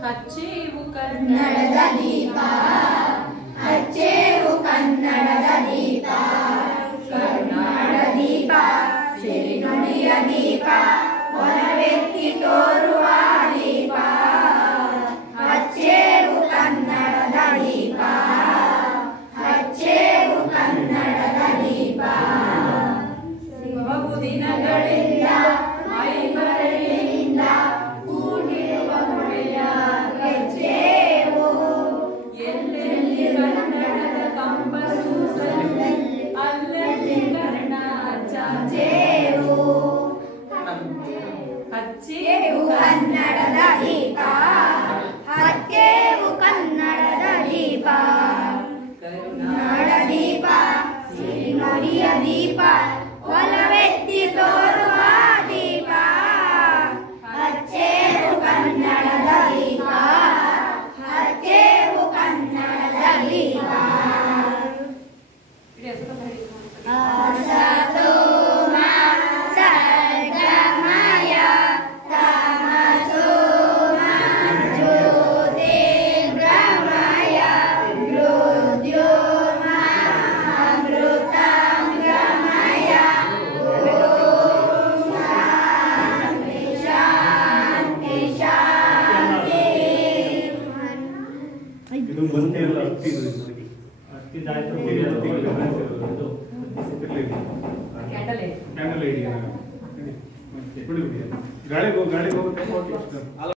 ಹಚ್ಚೇವು ಕನ್ನಡದ ದೀಪ ಹಚ್ಚೇವು ಕನ್ನಡದ ದೀಪ ಕರುನಾಡ ದೀಪ ಸಿರಿನುಡಿಯ ದೀಪ ಹೊರವೆತ್ತಿ ತೋರುವ ದೀಪ ಹಚ್ಚೇವು ಕನ್ನಡದ ದೀಪ ಹಚ್ಚೇವು ಕನ್ನಡದ ದೀಪ ಬಹು ದಿನಗಳಿಂದ ಮೈಮರೆಯಿಂದ ಕೂಡಿರುವ ಹೊಳೆಯ ಗೆಜ್ಜೆವು ಎಲ್ಲೆಲ್ಲಿ ಕನ್ನಡದ ಕಂಪಸೂಸಲು ಅಲ್ಲಲ್ಲಿ ಕರ್ಣ ಚಾಚೇವು ಹಚ್ಚೇವು ಕನ್ನಡದ ದೀಪ ಹಚ್ಚೇವು ಕನ್ನಡದ ದೀಪ ಕರುನಾಡ ದೀಪ ಸಿರಿನುಡಿಯ ದೀಪ ಒಲವೆತ್ತಿ ತೋರುವ ದೀಪ ಹಚ್ಚೇವು ಕನ್ನಡದ ದೀಪ ಹಚ್ಚೇವು ಕನ್ನಡದ ದೀಪ ಅಸತೋಮ ಸರ್ಗಮಯ ತಮಸೋಮ ಜ್ಯೋತಿರ್ಗಮಯ ಮೃತ್ಯುರ್ಮ ಅಮೃತಂಗಮಯ ಓಂ ಶಾಂತಿ ಶಾಂತಿ ಶಾಂತಿ. ಇದು ಬಂದೇ ಇಲ್ಲ ಅಕ್ಕಿ ದಾಯ್ತು ಕ್ಯಾಂಡಲ್ ಐಡಿಯಾ ಗಾಳಿಗೆ ಹೋಗುತ್ತೆ